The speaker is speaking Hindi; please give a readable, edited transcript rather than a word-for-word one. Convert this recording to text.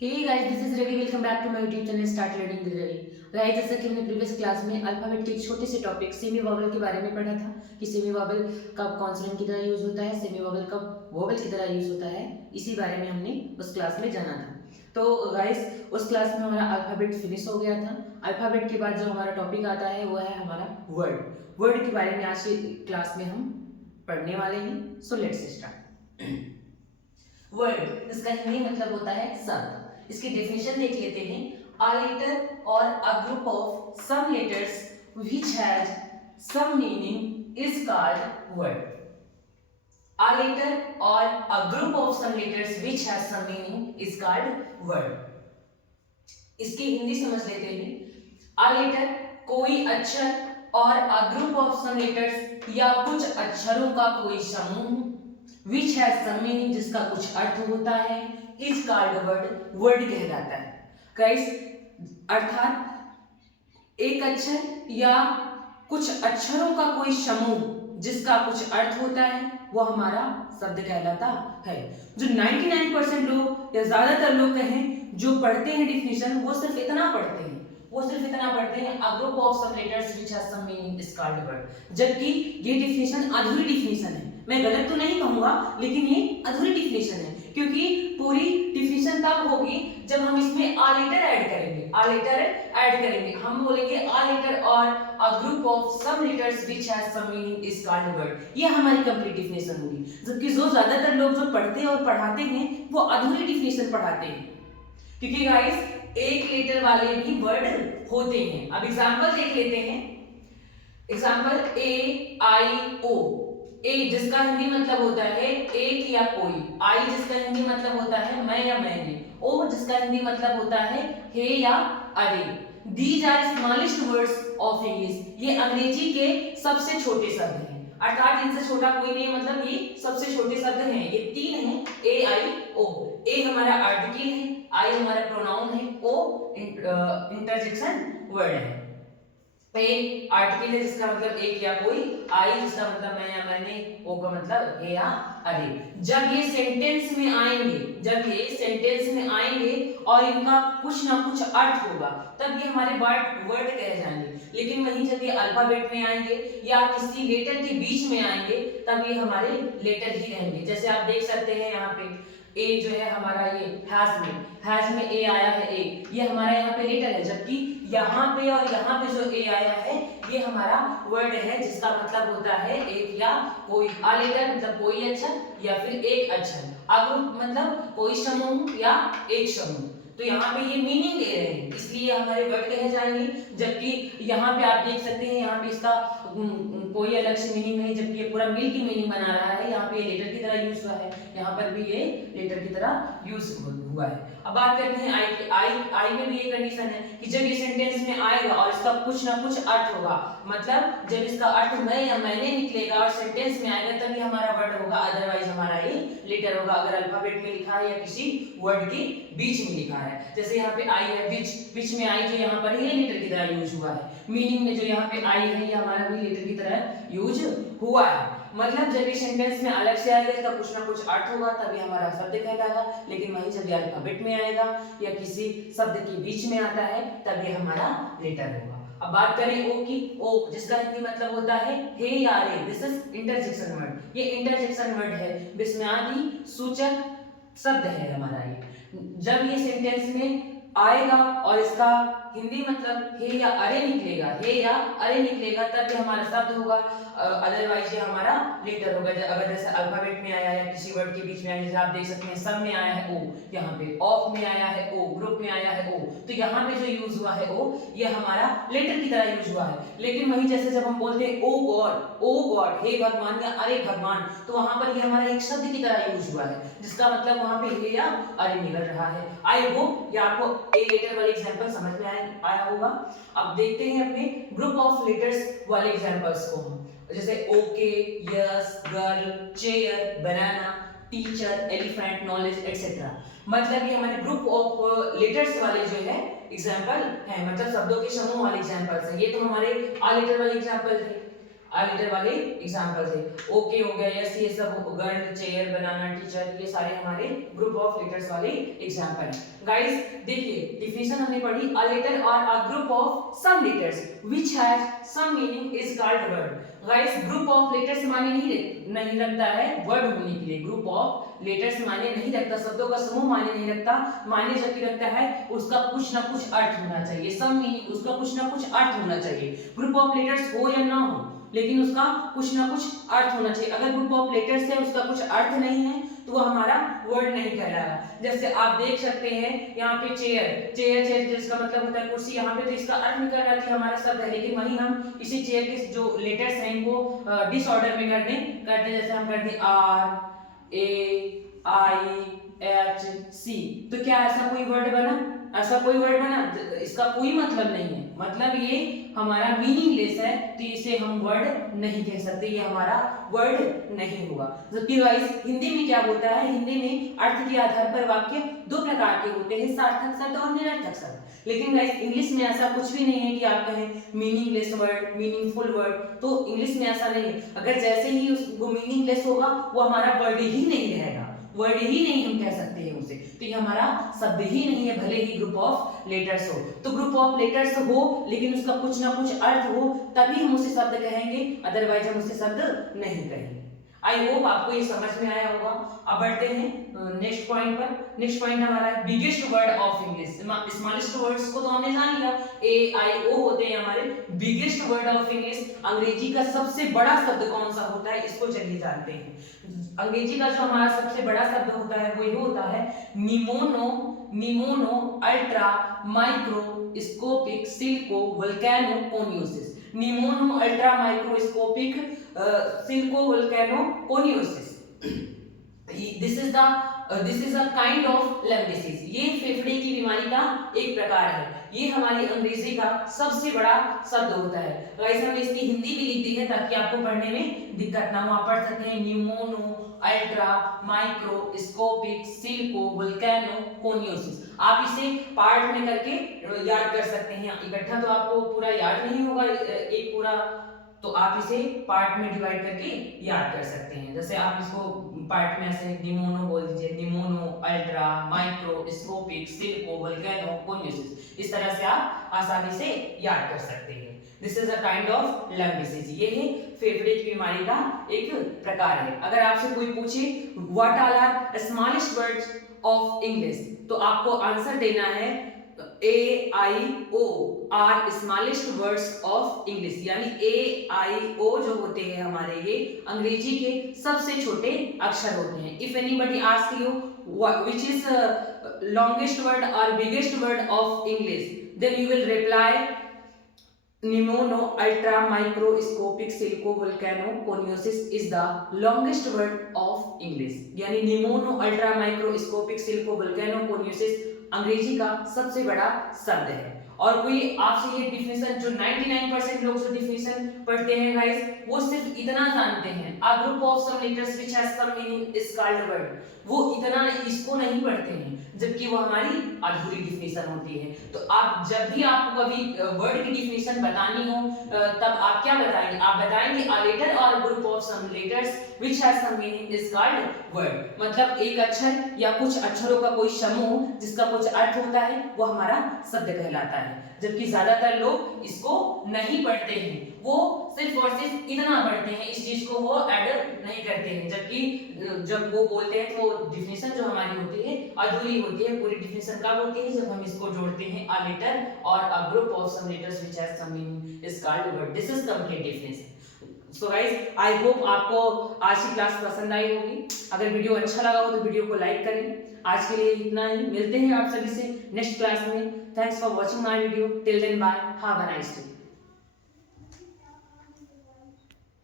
Hey guys, this is Ravi. Welcome back to my YouTube channel Start Learning with Ravi. Guys जैसा कि हमने प्रीवियस क्लास में अल्फाबेट के एक छोटे से टॉपिक सेमी वोवेल के बारे में पढ़ा था कि सेमी वोवेल कब कॉन्सोनेंट की तरह यूज होता है, सेमी वोवेल कब वोवेल की तरह यूज होता है, इसी बारे में हमने उस क्लास में जाना था। तो गाइस उस क्लास में हमारा अल्फाबेट फिनिश हो गया था। अल्फाबेट के बाद जो हमारा टॉपिक आता है वो है हमारा वर्ड। वर्ड के बारे में आज की क्लास में हम पढ़ने वाले हैं। So let's start. वर्ड इसका हिंदी मतलब होता है शब्द। इसकी डेफिनेशन देख लेते हैं। A letter or a group of some letters which has some meaning is called word. A letter or a group of some letters which has some meaning is called word. इसकी हिंदी समझ लेते हैं। A letter कोई अक्षर और a group of some letters या कुछ अक्षरों का कोई समूह which has some meaning जिसका कुछ अर्थ होता है is called word. word कहलाता है। गाइस अर्थात एक अक्षर या कुछ अक्षरों का कोई समूह जिसका कुछ अर्थ होता है वो हमारा शब्द कहलाता है। जो 99% लोग या ज्यादातर लोग कहें जो पढ़ते हैं डिफिनेशन वो सिर्फ इतना पढ़ते हैं a group of some letters which has some meaning is called word. जबकि ये डिफिनेशन अधूरी डिफिनेशन है। मैं गलत तो नहीं कहूंगा लेकिन ये अधूरी डिफिनेशन है क्योंकि पूरी डिफिनेशन तब होगी जब हम इसमें आ लेटर ऐड करेंगे। हम बोलेंगे आ लेटर और a group of some letters which has some meaning is called word. ये हमारी कंप्लीट डिफिनेशन होगी। जबकि जो ज्यादातर लोग जो पढ़ते हैं और पढ़ाते हैं वो अधूरी डिफिनेशन पढ़ाते हैं क्योंकि गाइस एक लेटर वाले भी वर्ड होते हैं। अब एग्जांपल देख लेते हैं। एग्जांपल ए आई ओ। ए जिसका हिंदी मतलब होता है एक या कोई, आई जिसका हिंदी मतलब होता है मैं या मैंने, ओ जिसका हिंदी मतलब होता है हे या अरे। These are smallest words of English. ये अंग्रेजी के सबसे छोटे शब्द हैं अर्थात इनसे छोटा कोई नहीं, मतलब ये सबसे छोटे शब्द हैं। ये तीन हैं ए आई ओ। ए हमारा आर्टिकल है, आई हमारा प्रोनाउन है, ओ इंटरजेक्शन वर्ड है। ए आर्टिकल है जिसका मतलब एक या कोई, आई जिसका मतलब मैं या मैंने, ओ का मतलब हे या अरे। जब ये सेंटेंस में आएंगे और इनका कुछ ना कुछ अर्थ होगा तब ये हमारे वर्ड कहे जाएंगे। लेकिन वहीं जब ये अल्फाबेट में आएंगे या किसी लेटर के बीच में आएंगे तब ये हमारे लेटर ही रहेंगे। जैसे आप देख सकते हैं यहाँ पे ए जो है हमारा ये हैज में ए आया है, ए ये हमारा यहाँ पे लेटर है। जबकि यहाँ पे और यहाँ पे जो ए आया है ये हमारा वर्ड है जिसका मतलब होता है एक या कोई। आ लेटर मतलब कोई अक्षर या फिर एक अक्षर, अगर मतलब कोई समूह या एक समूह। तो यहाँ पे ये मीनिंग दे रहे हैं इसलिए हमारे वर्ड कहे जाएंगे। जबकि यहाँ पे आप देख सकते हैं यहाँ पे इसका कोई अलग से मीनिंग नहीं, जबकि ये पूरा मिल की मीनिंग बना रहा है। यहाँ पे ये लेटर की तरह यूज हुआ है, यहाँ पर भी ये लेटर की तरह यूज हुआ है। अब बात करते हैं आई की। आई में भी ये कंडीशन है कि जब ये सेंटेंस में आएगा और इसका कुछ ना कुछ अर्थ होगा, मतलब जब इसका अर्थ मैं या मैंने निकलेगा और सेंटेंस में आएगा तभी हमारा वर्ड होगा, अदरवाइज हमारा ये लेटर होगा। अगर अल्फाबेट में लिखा है या किसी वर्ड के बीच में लिखा है, जैसे यहाँ पे आई है, बीच में आई जो यहाँ पर ये लेटर की तरह यूज हुआ है। मीनिंग में जो यहाँ पे आई है ये हमारा भी लेटर की तरह यूज हुआ है। मतलब जब ये सेंटेंस में अलग से आएगा इसका कुछ ना कुछ अर्थ होगा तभी हमारा शब्द कहलाएगा। लेकिन वहीं जब ये अल्फाबेट में आएगा या किसी शब्द के बीच में आता है तब ये हमारा लेटर होगा। अब बात करें ओ की। ओ जिसका हिंदी मतलब होता है हे या रे। This is interjection word. ये इंटरजेक्शन वर्ड है, विस्मयादि सूचक शब्द है हमारा ये। जब ये सेंटेंस में आएगा और इसका हिंदी मतलब हे या अरे निकलेगा तब ये हमारा शब्द होगा, अदरवाइज ये हमारा लेटर होगा। अगर जैसे अल्फाबेट में आया या किसी वर्ड के बीच में आया, जैसे आप देख सकते हैं सब में आया है ओ, यहाँ पे ऑफ में आया है ओ, ग्रुप में आया है ओ, तो यहाँ पे जो यूज हुआ है ओ ये हमारा लेटर की तरह यूज हुआ है। लेकिन वहीं जैसे जब हम बोलते हैं ओ गॉड हे भगवान या अरे भगवान, तो वहां पर ये हमारा एक शब्द की तरह यूज हुआ है जिसका मतलब वहां पे हे या अरे निकल रहा है। आई होप ये आपको ए लेटर वाले एग्जांपल समझ में आया होगा। अब देखते हैं अपने ग्रुप ऑफ लेटर्स वाले एग्जांपल्स को हम, जैसे ओके, यस, गर्ल, चेयर, बनाना, टीचर, एलिफेंट, नॉलेज एक्सेट्रा। मतलब ये हमारे ग्रुप ऑफ लेटर्स वाले जो है एग्जांपल है, मतलब शब्दों के समूह वाले एग्जांपल्स हैं। ये तो हमारे आ लेटर वाले एग्जांपल थे। आ लेटर वाले एग्जांपल थे। ओके हो गया, यस ये सब, गर्ल, चेयर, बनाना, टीचर, ये सारे हमारे ग्रुप ऑफ लेटर्स वाले एग्जांपल हैं। गाइस देखिए डिफिनेशन हमने पढ़ी, अ लेटर और a group of some letters which has some meaning is called word. Guys group of letters माने नहीं रखता है वर्ड होने के लिए, ग्रुप ऑफ लेटर्स माने नहीं रखता, शब्दों का समूह माने नहीं रखता, माने जबकि रखता है उसका कुछ ना कुछ अर्थ होना चाहिए, सम मीनिंग, उसका कुछ ना कुछ अर्थ होना चाहिए। ग्रुप ऑफ लेटर्स हो या ना हो लेकिन उसका कुछ ना कुछ अर्थ होना चाहिए। अगर ग्रुप ऑफ लेटर्स है उसका कुछ अर्थ नहीं है तो वो हमारा वर्ड नहीं कहलाएगा। जैसे आप देख सकते हैं यहाँ पे चेयर, चेयर चेयर जिसका मतलब होता है कुर्सी, यहाँ पे तो इसका अर्थ निकल रहा है हमारा शब्द है, लेकिन वहीं हम इसी चेयर के जो लेटर्स हैं इनको डिसऑर्डर में करते जैसे हम करते R A I H C, तो क्या ऐसा कोई वर्ड बना? ऐसा कोई वर्ड बना? इसका कोई मतलब नहीं है, मतलब ये हमारा मीनिंगलेस है, तो इसे हम वर्ड नहीं कह सकते, ये हमारा वर्ड नहीं होगा। जबकि गाइस हिंदी में क्या होता है, हिंदी में अर्थ के आधार पर वाक्य दो प्रकार के होते हैं, सार्थक शब्द और निरर्थक शब्द। लेकिन गाइस इंग्लिश में ऐसा कुछ भी नहीं है कि आप कहें मीनिंगलेस वर्ड, मीनिंगफुल वर्ड, तो इंग्लिश में ऐसा नहीं है। अगर जैसे ही वो मीनिंगलेस होगा वो हमारा वर्ड ही नहीं रहेगा, वर्ड ही नहीं हम कह सकते हैं उसे, तो ये हमारा शब्द ही नहीं है, भले ही ग्रुप ऑफ लेटर्स हो। तो ग्रुप ऑफ लेटर्स हो लेकिन उसका कुछ ना कुछ अर्थ हो तभी हम उसे शब्द कहेंगे, अदरवाइज हम उसे शब्द नहीं कहेंगे। आई होप आपको ये समझ में आया होगा। अब बढ़ते हैं नेक्स्ट पॉइंट पर। नेक्स्ट पॉइंट हमारा है biggest word of English. Smallest words को तो हमने जान लिया, ए आई ओ होते हैं हमारे। बिगेस्ट वर्ड ऑफ इंग्लिश, अंग्रेजी का सबसे बड़ा शब्द कौन सा होता है, इसको चलिए जानते हैं। अंग्रेजी का जो हमारा सबसे बड़ा शब्द होता है वो ये होता है pneumono, pneumonoultramicroscopicsilicovolcanoconiosis. Pneumonoultramicroscopicsilicovolcanoconiosis, this is a kind of lung disease. ये फेफड़े की बीमारी का एक प्रकार है। ये हमारी अंग्रेजी का सबसे बड़ा शब्द होता है। गाइस हमने इसकी हिंदी भी लिख दी है ताकि आपको पढ़ने में दिक्कत ना हो। आप पढ़ सकते हैं न्यूमोनो अल्ट्रा माइक्रोस्कोपिक सिल्को वोल्केनो कोनियोसिस। आप इसे पार्ट में करके याद कर सकते हैं, इकट्ठा तो आपको पूरा याद नहीं होगा एक पूरा, तो आप इसे पार्ट में डिवाइड करके याद कर सकते हैं। जैसे आप इसको पार्ट में ऐसे निमोनो बोल दीजिए, निमोनो अल्ट्रा माइक्रोस्कोपिक सिल्को वोल्केनो कोनियोसिस, इस तरह से आप आसानी से याद कर सकते हैं। This is a kind of lung disease, ये है फेफड़े की बीमारी का एक प्रकार है। अगर आपसे कोई पूछे what are smallest words of English, तो आपको आंसर देना है A I O are smallest words of English, यानी ए आई ओ जो होते हैं हमारे ये अंग्रेजी के सबसे छोटे अक्षर होते हैं। If anybody ask you which is longest word और biggest word of English, then you will reply pneumonoultramicroscopicsilicovolcanoconiosis is the longest word of English, यानी pneumonoultramicroscopicsilicovolcanoconiosis अंग्रेजी का सबसे बड़ा शब्द है। और कोई आपसे ये डिफिनेशन, जो 99% लोग जो डिफिनेशन पढ़ते हैं गाइस, वो सिर्फ इतना जानते हैं a group of some letters which has some meaning is called word, वो इतना इसको नहीं पढ़ते हैं, जबकि वो हमारी अधूरी डिफिनेशन होती है। तो आप जब भी आपको कभी वर्ड की डिफिनेशन बतानी हो तब आप क्या बताएंगे, आप बताएंगे अ लेटर और group of some letters which has some meaning is called word, मतलब एक अक्षर या कुछ अक्षरों का कोई समूह जिसका कुछ अर्थ होता है वो हमारा शब्द कहलाता है। जबकि ज्यादातर लोग इसको नहीं पढ़ते हैं, वो सिर्फ और सिर्फ इतना पढ़ते हैं, इस चीज को वो ऐड नहीं करते हैं, जबकि जब वो बोलते हैं तो डिफिनेशन जो हमारी होती है अधूरी होती है। पूरी डिफिनेशन कब होती है, जब हम इसको जोड़ते हैं अ लेटर और a group of some letters which has some meaning is called word. This is complete definition. So guys I hope आपको आज की क्लास पसंद आई होगी। अगर वीडियो अच्छा लगा हो तो वीडियो को लाइक करें। आज के लिए इतना ही, मिलते हैं आप सभी से नेक्स्ट क्लास में। Thanks for watching my video, till then bye, have a nice day.